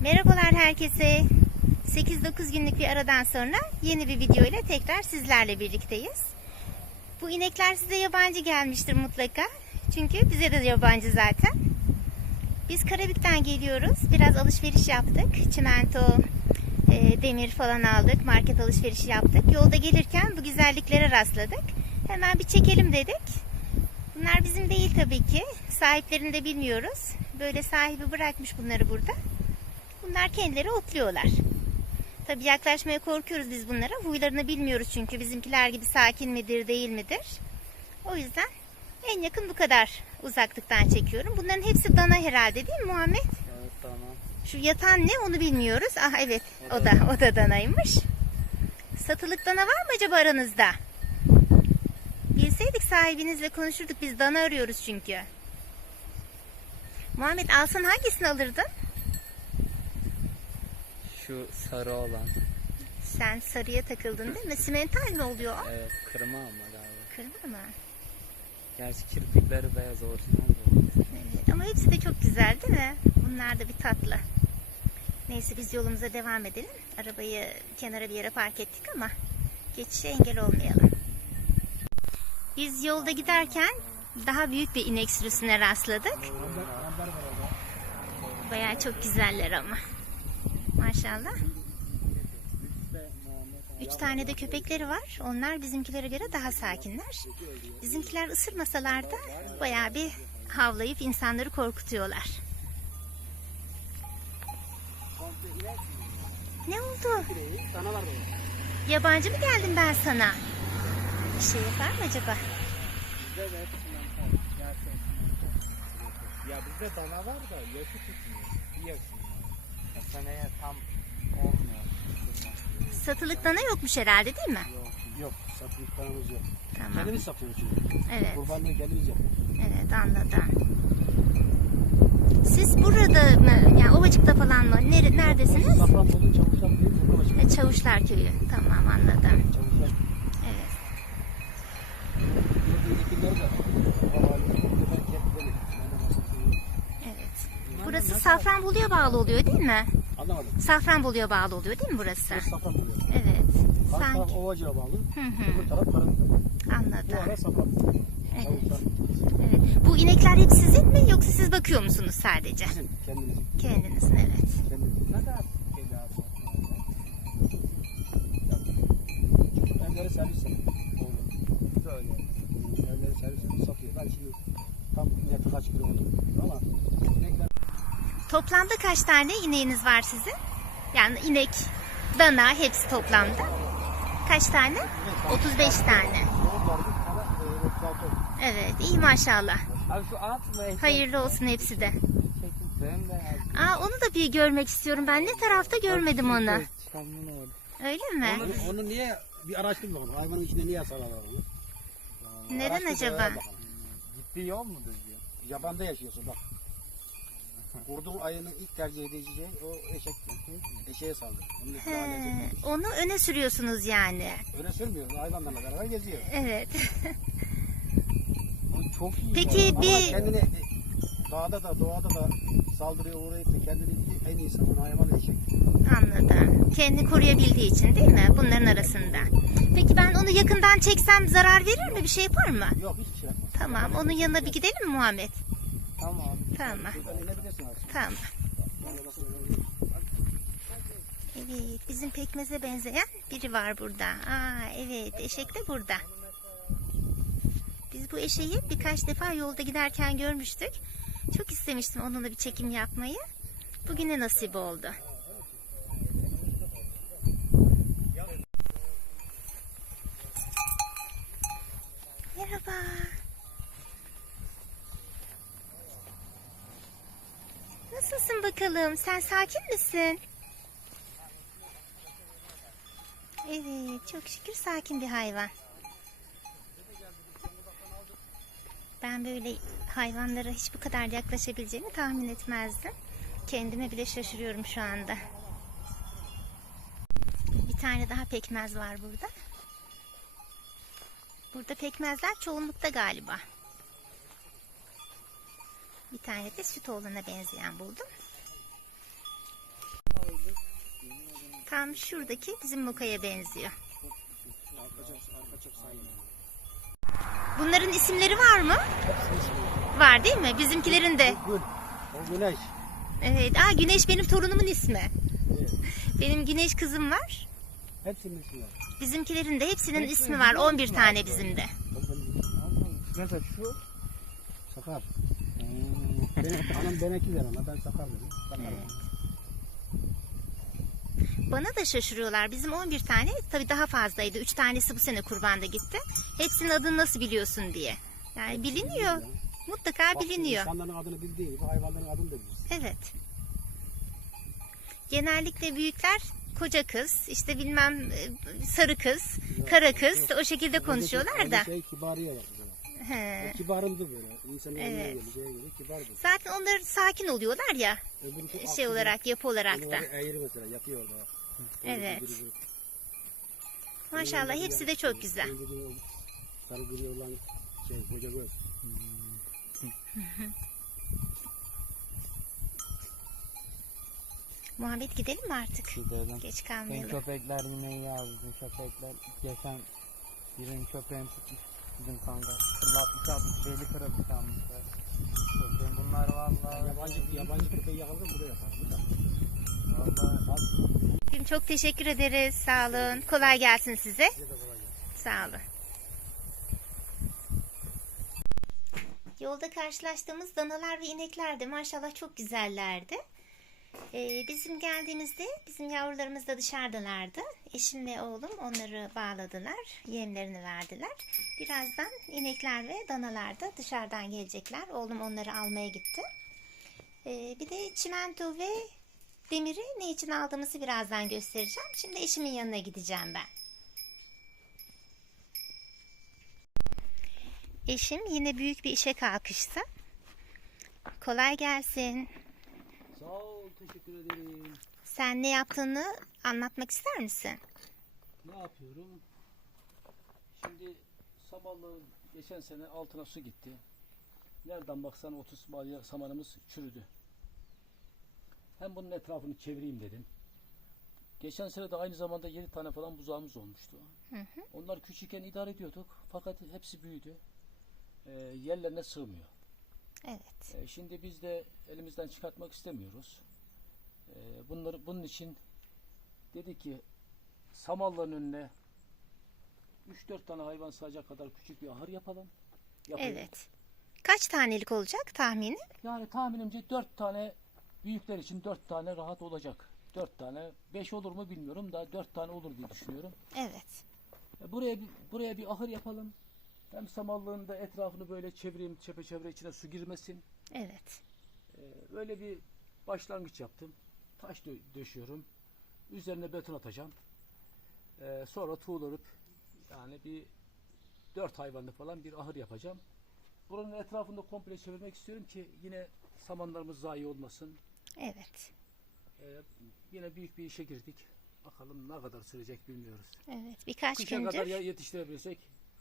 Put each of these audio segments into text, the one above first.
Merhabalar herkese. 8-9 günlük bir aradan sonra yeni bir video ile tekrar sizlerle birlikteyiz. Bu inekler size yabancı gelmiştir mutlaka. Çünkü bize de yabancı zaten. Biz Karabük'ten geliyoruz. Biraz alışveriş yaptık. Çimento, e, demir falan aldık. Market alışverişi yaptık. Yolda gelirken bu güzelliklere rastladık. Hemen bir çekelim dedik. Bunlar bizim değil tabii ki. Sahiplerini de bilmiyoruz. Böyle sahibi bırakmış bunları burada. Bunlar kendileri otluyorlar. Tabii yaklaşmaya korkuyoruz biz bunlara. Huylarını bilmiyoruz çünkü bizimkiler gibi sakin midir değil midir. O yüzden en yakın bu kadar uzaklıktan çekiyorum. Bunların hepsi dana herhalde değil mi Muhammed? Evet tamam. Şu yatan ne onu bilmiyoruz. Ah evet o da o da danaymış. Satılık dana var mı acaba aranızda? Bilseydik sahibinizle konuşurduk. Biz dana arıyoruz çünkü. Muhammed alsan hangisini alırdın? Şu sarı olan. Sen sarıya takıldın değil mi? Simental mi oluyor o? Evet kırma ama galiba. Kırmızı mı? Gerçi kirpikleri beyaz orijinal bu. Evet. Ama hepsi de çok güzel değil mi? Bunlar da bir tatlı. Neyse biz yolumuza devam edelim. Arabayı kenara bir yere park ettik ama geçişe engel olmayalım. Biz yolda giderken daha büyük bir inek sürüsüne rastladık. Bayağı çok güzeller ama. Maşallah. Üç tane de köpekleri var. Onlar bizimkilere göre daha sakinler. Bizimkiler ısırmasalar da bayağı bir havlayıp insanları korkutuyorlar. Ne oldu? Yabancı mı geldim ben sana? Bir şey yapar mı acaba? Ya bizde dana var da yaşı tutmuyor. Bir yaşında. Seneye tam olmuyor. Satılık dana yokmuş herhalde değil mi? Yok, yok. Satılık paramız yok. Tamam. Kendimiz satıyoruz çünkü. Evet, Kurbanlığı kendimiz yapıyoruz. evet anladım. Siz burada mı? Yani Ovacık'ta falan mı? Nere, neredesiniz? Çavuşlar. E, Çavuşlar Köyü. Tamam anladım. Çavuşlar Evet. Burada yetimler de. Havalimanı, buradan kendileri. Yani nasıl söyleyeyim? Evet. Burası Safranbolu'ya bağlı oluyor değil mi? Anlamadım. Safranbolu'ya bağlı oluyor değil mi burası? Burası Safranbolu. Evet. Taraf Sanki. Ovacı'ya bağlı. Hı hı. Bu taraf bağlı. Bu Anladım. ara Safranbolu. Evet. Evet. Bu inekler hep sizin mi yoksa siz bakıyor musunuz sadece? Bizim kendimizin. Kendinizin evet. Kendimizin. Ne kadar geliyor abi? Evleri servis satıyor. Oğlum. Böyle. Evleri servis satıyor. satıyor. Ben şimdi tam net kaç kilo oldu. Ama inekler Toplamda kaç tane ineğiniz var sizin? Yani inek, dana hepsi toplamda. Kaç tane? 35 tane. yoğun vardı. Ama 36 oldu. Evet iyi maşallah. Hayırlı olsun hepsi de. Aa onu da bir görmek istiyorum. Ben ne tarafta görmedim onu. Orada. Öyle mi? Onu, onu niye bir araştır bakalım. Hayvanın içinde niye sararlar onu? Neden acaba? Gittiği yol mudur diyor. Yabanda yaşıyorsun bak. Kurdun ayının ilk tercih edeceği şey o eşek. Eşeğe saldırır. Onun için daha He, lezzetli. onu öne sürüyorsunuz yani. Öyle sürmüyor. Hayvanlarla beraber geziyor. Evet. Çok iyi. Peki Ama bir- kendini dağda da doğada da saldırıya uğrayıp da kendini en iyi savunan hayvan eşek. Anladım. Kendini koruyabildiği için değil mi? Bunların arasında. Peki ben onu yakından çeksem zarar verir mi? Bir şey yapar mı? Yok hiçbir şey yapmaz. Tamam. Onun yanına bir gidelim mi Muhammed? Tamam. Tamam. Tamam. Evet. Bizim pekmeze benzeyen biri var burada. Aa evet. Eşek de burada. Biz bu eşeği birkaç defa yolda giderken görmüştük. Çok istemiştim onunla bir çekim yapmayı. Bugüne nasip oldu. Bakalım? Sen sakin misin? Evet, çok şükür sakin bir hayvan. Ben böyle hayvanlara hiç bu kadar yaklaşabileceğimi tahmin etmezdim. Kendime bile şaşırıyorum şu anda. Bir tane daha pekmez var burada. Burada pekmezler çoğunlukta galiba. Bir tane de süt oğluna benzeyen buldum. Tam şuradaki bizim mukaya benziyor. Bunların isimleri var mı? Var değil mi? Bizimkilerin de. O güneş. Evet. Aa Güneş benim torunumun ismi. Evet. Benim Güneş kızım var. Hepsinin ismi var. Bizimkilerin de hepsinin Hepsinin ismi var. biliyor 11 musun tane abi bizim de. Mesela şu. Sakar. Benim, anam benekli der ona. Ben sakar dedim. Sakar. Evet. Bana da şaşırıyorlar. Bizim 11 tane tabii daha fazlaydı. 3 tanesi bu sene kurbanda gitti. Hepsinin adını nasıl biliyorsun diye. Yani biliniyor. Mutlaka Bak, biliniyor. İnsanların adını bildiği gibi hayvanların adını da biliriz. Evet. Genellikle büyükler koca kız, işte bilmem e, sarı kız, kara kız o şekilde konuşuyorlar da. Şey kibariye mesela. He. O kibarımdır böyle. İnsanın Evet. geleceğe göre kibardır. Zaten onlar sakin oluyorlar ya Öbürü şey olarak, yapı olarak da. Eğri mesela yatıyor orada. Evet. Maşallah hepsi de çok güzel. Sarı gri olan şey koca göz. Muhammed gidelim mi artık? Gidelim. Geç Senin kalmayalım. köpekler yine iyi köpekler geçen birinin köpeğini tutmuş bizim kanka. Fırlatmış atmış beli kırılmış almışlar. Köpeğin bunlar vallahi. Yabancı, yabancı köpeği yakaladın buraya yaparsın. Vallahi Bugün çok teşekkür ederiz. Sağ olun. Kolay gelsin size. Sağ olun. Yolda karşılaştığımız danalar ve inekler de maşallah çok güzellerdi. Ee, bizim geldiğimizde bizim yavrularımız da dışarıdalardı. Eşim ve oğlum onları bağladılar. Yemlerini verdiler. Birazdan inekler ve danalar da dışarıdan gelecekler. Oğlum onları almaya gitti. Ee, bir de çimento ve demiri ne için aldığımızı birazdan göstereceğim. Şimdi eşimin yanına gideceğim ben. Eşim yine büyük bir işe kalkıştı. Kolay gelsin. Sağ ol, teşekkür ederim. Sen ne yaptığını anlatmak ister misin? Ne yapıyorum? Şimdi sabahları geçen sene altına su gitti. Nereden baksan 30 balya samanımız çürüdü. Hem bunun etrafını çevireyim dedim. Geçen sene de aynı zamanda 7 tane falan buzağımız olmuştu. Onlar küçükken idare ediyorduk. Fakat hepsi büyüdü. Ee, yerlerine sığmıyor. Evet. Ee, şimdi biz de elimizden çıkartmak istemiyoruz. Ee, bunları bunun için dedik ki samalların önüne 3-4 tane hayvan sığacak kadar küçük bir ahır yapalım. Yapayım. Evet. Kaç tanelik olacak tahmini? Yani tahminimce 4 tane büyükler için 4 tane rahat olacak. 4 tane 5 olur mu bilmiyorum da 4 tane olur diye düşünüyorum. Evet. E, Buraya bir, buraya bir ahır yapalım. Hem samallığın da etrafını böyle çevireyim, çepeçevre içine su girmesin. Evet. Ee, öyle bir başlangıç yaptım. Taş dö- döşüyorum. Üzerine beton atacağım. Ee, sonra tuğlanıp yani bir dört hayvanlı falan bir ahır yapacağım. Buranın etrafında komple çevirmek istiyorum ki yine samanlarımız zayi olmasın. Evet. Ee, yine büyük bir işe girdik. Bakalım ne kadar sürecek bilmiyoruz. Evet. Birkaç Kışa kadar gündür yetiştirebilirsek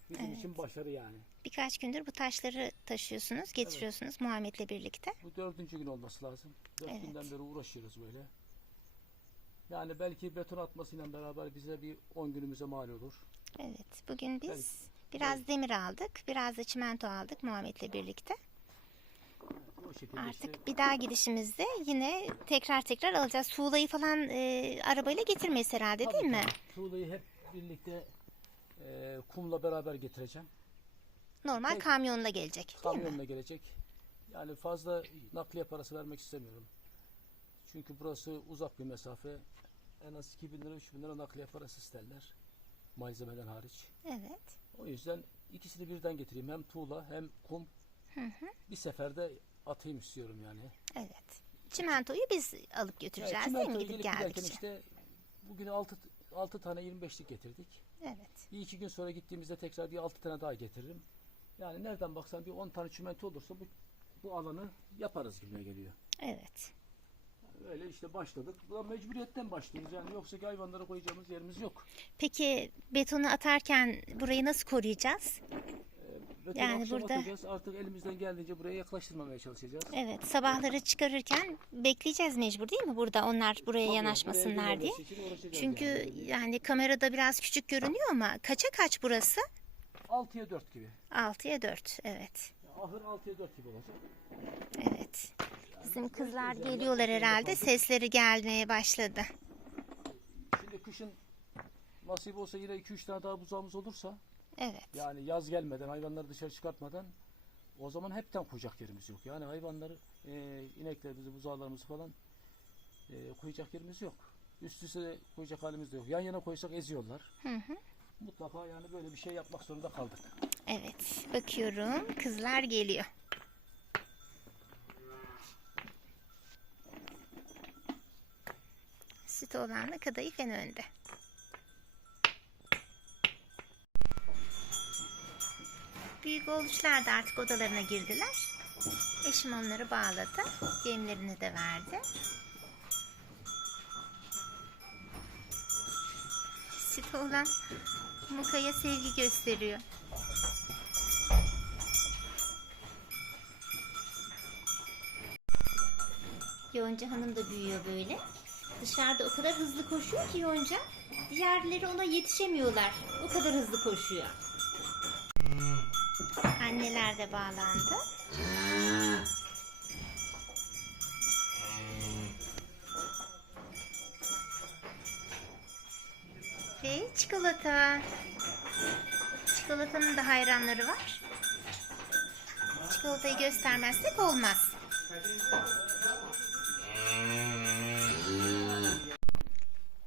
bizim Evet. için başarı yani. birkaç gündür bu taşları taşıyorsunuz, getiriyorsunuz Muhammed'le birlikte. Bu dördüncü gün olması lazım. Dört Evet. günden beri uğraşıyoruz böyle. Yani belki beton atmasıyla beraber bize bir 10 günümüze mal olur. Evet. Bugün biz biraz demir aldık, biraz da çimento aldık Muhammed'le birlikte. O şekilde Artık işte bir daha gidişimizde yine tekrar tekrar alacağız. Tuğlayı falan e, arabayla getirmeyiz herhalde Tabii değil mi? tabii. Tuğlayı hep birlikte e, kumla beraber getireceğim. Normal Tek- kamyonla gelecek değil mi? Kamyonla gelecek. Yani fazla nakliye parası vermek istemiyorum. Çünkü burası uzak bir mesafe. En az 2000 lira 3000 lira nakliye parası isterler. Malzemeden hariç. Evet. O yüzden ikisini birden getireyim. Hem tuğla hem kum. Bir seferde atayım istiyorum yani. Evet. Çimentoyu biz alıp götüreceğiz Evet, değil mi gidip geldikçe? işte bugün 6 6 tane 25'lik getirdik. Evet. Bir iki gün sonra gittiğimizde tekrar bir 6 tane daha getiririm. Yani nereden baksan bir 10 tane çimento olursa bu bu alanı yaparız gibime geliyor. Evet. Yani öyle işte başladık. Bu da mecburiyetten başlıyoruz. Yani yoksa ki hayvanlara koyacağımız yerimiz yok. Peki betonu atarken burayı nasıl koruyacağız? Betonu Yani burada- atacağız. Artık elimizden geldiğince buraya yaklaştırmamaya çalışacağız. Evet sabahları çıkarırken bekleyeceğiz mecbur değil mi burada onlar buraya Tabii, buraya yanaşmasınlar diye. için uğraşacağız Çünkü yani. yani kamerada biraz küçük görünüyor ama kaça kaç burası? 6'ya 4 gibi. 6'ya 4 evet. Ahır 6'ya 4 gibi olacak. Evet. Bizim kızlar geliyorlar herhalde. Sesleri gelmeye başladı. Şimdi kışın nasip olsa yine 2-3 tane daha buzağımız olursa Evet. yani yaz gelmeden hayvanları dışarı çıkartmadan o zaman hepten koyacak yerimiz yok. Yani hayvanları e, ineklerimizi buzağlarımızı falan e, koyacak yerimiz yok. Üst üste koyacak halimiz de yok. Yan yana koysak eziyorlar. Hı hı. Mutlaka yani böyle bir şey yapmak zorunda kaldık. Evet. Bakıyorum. Kızlar geliyor. Süt olanla kadayıf en önde. Büyük oğluşlar da artık odalarına girdiler. Eşim onları bağladı. Yemlerini de verdi. Süt olan Muka'ya sevgi gösteriyor. Yonca Hanım da büyüyor böyle. Dışarıda o kadar hızlı koşuyor ki Yonca. Diğerleri ona yetişemiyorlar. O kadar hızlı koşuyor. Anneler de bağlandı. Ve çikolata. Çikolatanın da hayranları var. Çikolatayı göstermezsek olmaz.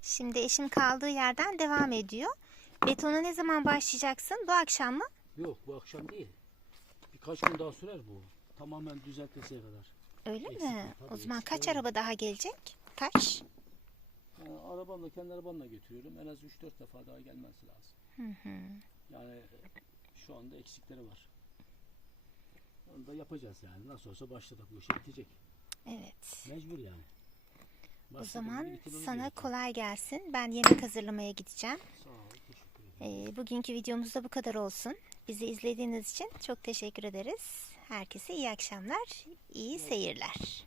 Şimdi eşim kaldığı yerden devam ediyor. Betona ne zaman başlayacaksın? Bu akşam mı? Yok bu akşam değil. Birkaç gün daha sürer bu. Tamamen düzeltmesine kadar. Öyle Eksik mi? tabii, O zaman eksik kaç var. araba daha gelecek? Kaç? Yani arabamla kendi arabamla götürüyorum. En az 3-4 defa daha gelmesi lazım. Yani e, şu anda eksikleri var. Onu da yapacağız yani. Nasıl olsa başladık bu işe bitecek. Evet. Mecbur yani. O zaman bitirmemiz sana gerekiyor. kolay gelsin. Ben yemek hazırlamaya gideceğim. Sağ ol. Teşekkür ederim. Ee, bugünkü videomuz da bu kadar olsun. Bizi izlediğiniz için çok teşekkür ederiz. Herkese iyi akşamlar, iyi seyirler.